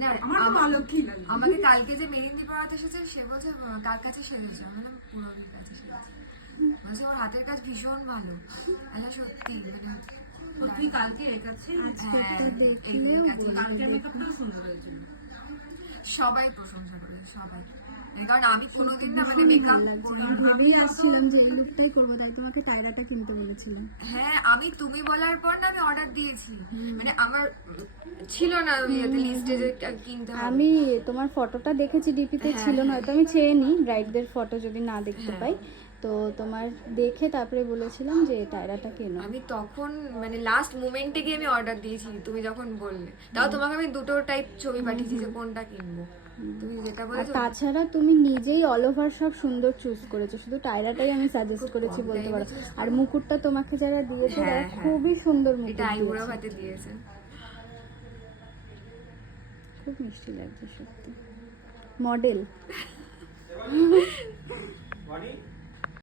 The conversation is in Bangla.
না আমার তো ভালো কি লাগে। আমাকে কালকে যে মেহেন্দি পড়াতে এসেছে সে বলছে কার কাছে সেজেছে, আমি বললাম পুরোহির কাছে সেজেছে। বলছে ওর হাতের কাজ ভীষণ ভালো। আল্লাহ সত্যি মানে তুই কালকে এর কাছে কালকে মেকআপটাও সুন্দর হয়েছিল। সবাই প্রশংসা করে সবাই, কারণ আমি কোনোদিন না মানে মেকআপ করি না। ভেবেই আসছিলাম যে এই লুকটাই করবো, তাই তোমাকে টায়রাটা কিনতে বলেছিলাম। হ্যাঁ আমি তুমি বলার পর না আমি অর্ডার দিয়েছি, মানে আমার ছিল না ইয়েতে লিস্টে যে কিনতে হবে। আমি তোমার ফটোটা দেখেছি ডিপিতে ছিল, নয়তো আমি চেয়ে নিই ব্রাইডদের ফটো যদি না দেখতে পাই। তো তোমার দেখে তারপরে বলেছিলাম যে টায়রাটা কেনো। আমি তখন মানে লাস্ট মোমেন্টে গিয়ে আমি অর্ডার দিয়েছি তুমি যখন বললে, তাও তোমাকে আমি দুটো টাইপ ছবি পাঠিয়েছি যে কোনটা কিনবো, তুমি যেটা আর বলেছো। তাছাড়া তুমি নিজেই অল ওভার সব সুন্দর চুজ করেছো, শুধু টায়রাটাই আমি সাজেস্ট করেছি বলতে পারো। আর মুকুটটা তোমাকে যারা দিয়েছে তারা খুবই সুন্দর মুকুট এটা আইবুড়ো দিয়েছে। ভাতে দিয়েছে। খুব মিষ্টি লাগছে সত্যি, মডেল।